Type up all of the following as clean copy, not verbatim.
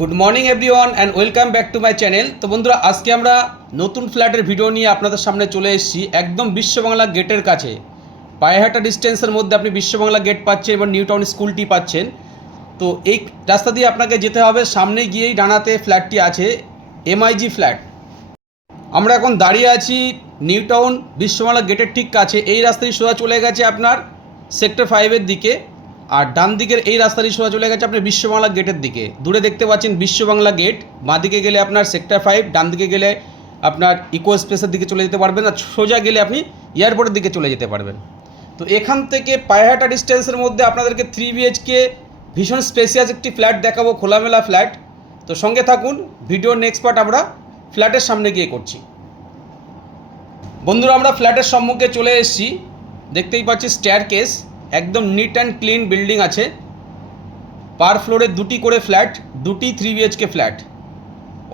Good morning everyone and welcome back to my channel. তো বন্ধুরা, আজকে আমরা নতুন ফ্ল্যাটের ভিডিও নিয়ে আপনাদের সামনে চলে এসেছি। একদম বিশ্ববাংলা গেটের কাছে, পায়ে হাঁটা ডিস্টেন্সের মধ্যে আপনি বিশ্ববাংলা গেট পাচ্ছেন এবং নিউ টাউন স্কুলটি পাচ্ছেন। তো এই রাস্তা দিয়ে আপনাকে যেতে হবে, সামনে গিয়েই ডানাতে ফ্ল্যাটটি আছে, এমআইজি ফ্ল্যাট। আমরা এখন দাঁড়িয়ে আছি নিউ টাউন বিশ্ববাংলা গেটের ঠিক কাছে। এই রাস্তাটি সোজা চলে গেছে আপনার সেক্টর 5-এর দিকে, আর ডান দিকের এই রাস্তাটি সোজা চলে গেছে আপনার বিশ্ববাংলা গেটের দিকে। দূরে দেখতে পাচ্ছেন বিশ্ববাংলা গেট, বাঁ দিকে গেলে আপনার সেক্টর 5, ডান দিকে গেলে আপনার ইকো স্পেসের দিকে চলে যেতে পারবেন, আর সোজা গেলে আপনি এয়ারপোর্টের দিকে চলে যেতে পারবেন। তো এখান থেকে পায়ে হাঁটা ডিস্টেন্সের মধ্যে আপনাদেরকে 3 BHK ভীষণ স্পেসিয়াস একটি ফ্ল্যাট দেখাবো, খোলামেলা ফ্ল্যাট। তো সঙ্গে থাকুন, ভিডিওর নেক্সট পার্ট আমরা ফ্ল্যাটের সামনে গিয়ে করছি। বন্ধুরা, আমরা ফ্ল্যাটের সম্মুখে চলে এসেছি। দেখতেই পাচ্ছি স্টেয়ারকেস, একদম নিট অ্যান্ড ক্লিন বিল্ডিং আছে। পার ফ্লোরে দুটি করে ফ্ল্যাট, দুটি 3 BHK ফ্ল্যাট,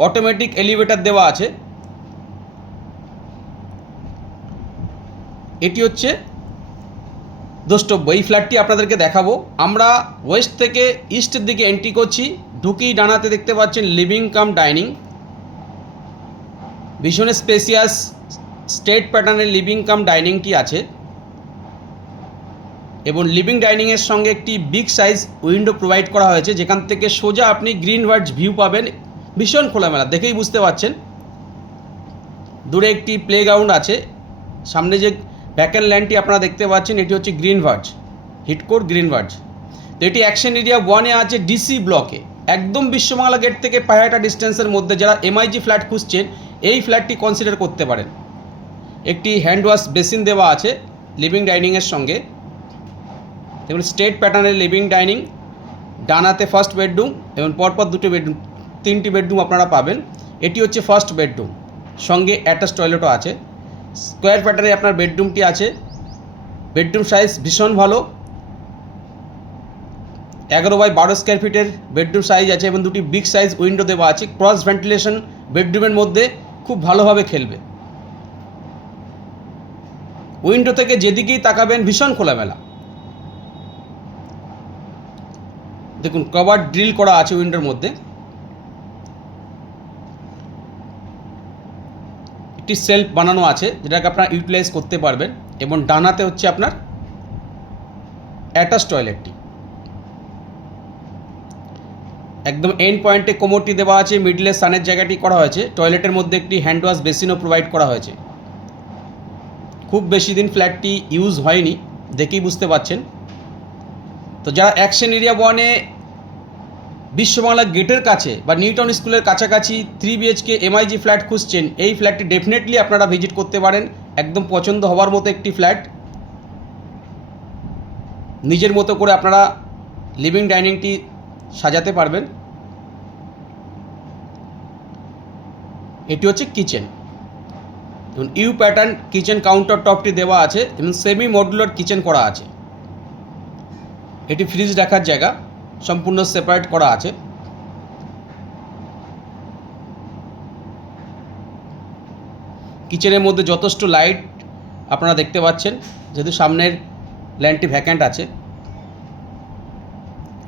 অটোমেটিক এলিভেটর দেওয়া আছে। এটি হচ্ছে দ্রষ্টব্য। এই ফ্ল্যাটটি আপনাদেরকে দেখাবো। আমরা ওয়েস্ট থেকে ইস্টের দিকে এন্ট্রি করছি। ঢুকেই ডানাতে দেখতে পাচ্ছেন লিভিং কাম ডাইনিং, ভীষণ স্পেসিয়াস স্টেট প্যাটার্নের লিভিং কাম ডাইনিংটি আছে, এবং লিভিং ডাইনিংয়ের সঙ্গে একটি বিগ সাইজ উইন্ডো প্রোভাইড করা হয়েছে, যেখান থেকে সোজা আপনি গ্রিন ওয়ার্ডস ভিউ পাবেন। ভীষণ খোলামেলা, দেখেই বুঝতে পারছেন। দূরে একটি প্লেগ্রাউন্ড আছে। সামনে যে ভ্যাকেন্ট ল্যান্ডটি আপনারা দেখতে পাচ্ছেন, এটি হচ্ছে গ্রিন ভার্জ, হিটকোর গ্রিন ভার্জ। তো এটি অ্যাকশন এরিয়া 1-এ আছে, ডিসি ব্লকে, একদম বিশ্ববাংলা গেট থেকে পায়ে হাঁটা ডিস্টেন্সের মধ্যে। যারা এমআইজি ফ্ল্যাট খুঁজছেন, এই ফ্ল্যাটটি কনসিডার করতে পারেন। একটি হ্যান্ড ওয়াশ বেসিন দেওয়া আছে লিভিং ডাইনিংয়ের সঙ্গে। দেখুন, স্টেট প্যাটার্নের লিভিং ডাইনিং, ডানাতে ফার্স্ট বেডরুম এবং পরপর দুটো বেডরুম, 3টি বেডরুম আপনারা পাবেন। এটি হচ্ছে ফার্স্ট বেডরুম, সঙ্গে অ্যাটাচ টয়লেটও আছে। স্কোয়ার প্যাটার্নে আপনার বেডরুমটি আছে। বেডরুম সাইজ ভীষণ ভালো, 11x12 স্কোয়ার ফিটের বেডরুম সাইজ আছে, এবং দুটি বিগ সাইজ উইন্ডো দেওয়া আছে। ক্রস ভেন্টিলেশন বেডরুমের মধ্যে খুব ভালোভাবে খেলবে। উইন্ডো থেকে যেদিকেই তাকাবেন ভীষণ খোলামেলা। দেখুন, কভার ড্রিল করা আছে উইন্ডোর মধ্যে। একটি সেলফ বানানো আছে, যেটাকে আপনারা ইউটিলাইজ করতে পারবেন। এবং ডানাতে হচ্ছে আপনার অ্যাটাচ টয়লেটটি, একদম এন্ড পয়েন্টে কোমরটি দেওয়া আছে, মিডলে সানের জায়গাটি করা হয়েছে। টয়লেটের মধ্যে একটি হ্যান্ড ওয়াশ বেসিনও প্রোভাইড করা হয়েছে। খুব বেশি দিন ফ্ল্যাটটি ইউজ হয়নি, দেখেই বুঝতে পারছেন। তো যারা অ্যাকশন এরিয়া 1-এ বিশ্ববাংলা গেটের কাছে বা নিউ টাউন স্কুলের কাছাকাছি 3 BHK এমআইজি ফ্ল্যাট খুঁজছেন, এই ফ্ল্যাটটি ডেফিনেটলি আপনারা ভিজিট করতে পারেন। একদম পছন্দ হওয়ার মতো একটি ফ্ল্যাট। নিজের মতো করে আপনারা লিভিং ডাইনিংটি সাজাতে পারবেন। এটি হচ্ছে কিচেন, এবং ইউ প্যাটার্ন কিচেন কাউন্টার টপটি দেওয়া আছে, এবং সেমি মডুলার কিচেন করা আছে। এটি ফ্রিজ রাখার জায়গা, সম্পূর্ণ সেপারেট করা আছে। কিচেনের মধ্যে যথেষ্ট লাইট আপনারা দেখতে পাচ্ছেন, যেহেতু সামনের ল্যান্ডটি ভ্যাকেন্ট আছে।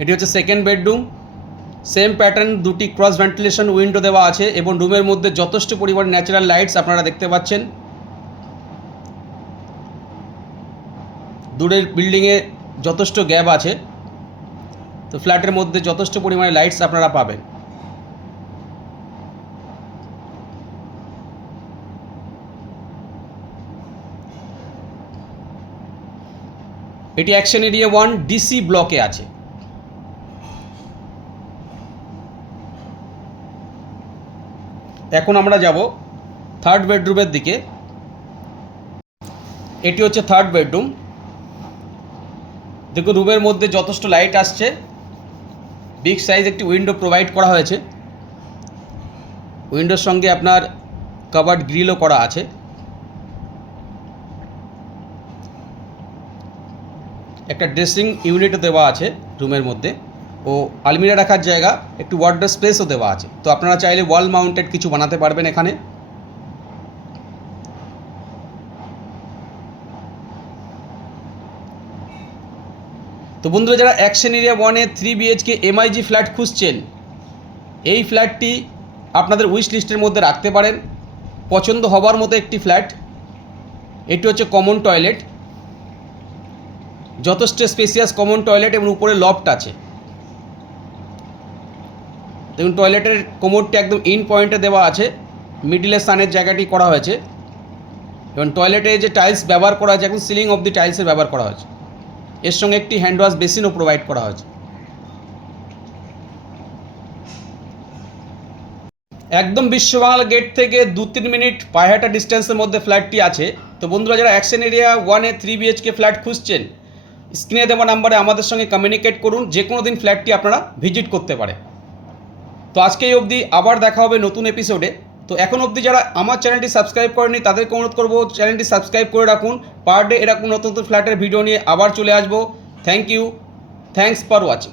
এটি হচ্ছে সেকেন্ড বেডরুম। সেম প্যাটার্ন, দুটি ক্রস ভেন্টিলেশন উইন্ডো দেওয়া আছে, এবং রুমের মধ্যে যথেষ্ট পরিমাণে ন্যাচারাল লাইটস আপনারা দেখতে পাচ্ছেন। দূরের বিল্ডিংয়ে যথেষ্ট গ্যাপ আছে, তো ফ্ল্যাটের মধ্যে যথেষ্ট পরিমাণে লাইটস আপনারা পাবেন। এটি অ্যাকশন এরিয়া 1 ডিসি ব্লকে আছে। এখন আমরা যাব থার্ড বেডরুমের দিকে। এটি হচ্ছে থার্ড বেডরুম। দেখুন, রুমের মধ্যে যথেষ্ট লাইট আসছে। বিগ সাইজ একটি উইন্ডো প্রোভাইড করা হয়েছে। উইন্ডোর সঙ্গে আপনার কাভার্ড গ্রিলও করা আছে। একটা ড্রেসিং ইউনিটও দেওয়া আছে রুমের মধ্যে, ও আলমিরা রাখার জায়গা, একটু ওয়ার্ডরোব স্পেসও দেওয়া আছে। তো আপনারা চাইলে ওয়াল মাউন্টেড কিছু বানাতে পারবেন এখানে। তো বন্ধুরা, যারা অ্যাকশন এরিয়া 1-এ 3 BHK এমআইজি ফ্ল্যাট খুঁজছেন, এই ফ্ল্যাটটি আপনাদের উইশ লিস্টের মধ্যে রাখতে পারেন। পছন্দ হবার মতো একটি ফ্ল্যাট। এটি হচ্ছে কমন টয়লেট, যথেষ্ট স্পেসিয়াস কমন টয়লেট এবং উপরে লফট আছে। দেখুন টয়লেটের কোমরটি একদম ইন পয়েন্টে দেওয়া আছে, মিডিলে সানের জায়গাটি করা হয়েছে এবং টয়লেটে যে টাইলস ব্যবহার করা হয়েছে এখন সিলিং অব দি টাইলসের ব্যবহার করা হয়েছে। এর সঙ্গে একটি হ্যান্ড ওয়াশ বেসিনও প্রোভাইড করা হয়েছে। একদম বিশ্ববাংলা গেট থেকে 2-3 মিনিট পায়হাটা ডিস্টেন্সের মধ্যে ফ্ল্যাটটি আছে। তো বন্ধুরা যারা action area 1A 3 BHK flat খুঁজছেন, স্ক্রিনে দেওয়া নাম্বারে আমাদের সঙ্গে কমিউনিকেট করুন, যে কোনো দিন ফ্ল্যাটটি আপনারা ভিজিট করতে পারে। তো আজকে এই অবধি, আবার দেখা হবে নতুন এপিসোডে। তো এখন অবধি যারা আমার চ্যানেলটি সাবস্ক্রাইব করেনি তাদেরকে অনুরোধ করবো চ্যানেলটি সাবস্ক্রাইব করে রাখুন। পার ডে এরকম নতুন নতুন ফ্ল্যাটের ভিডিও নিয়ে আবার চলে আসবো। Thank you, thanks for watching.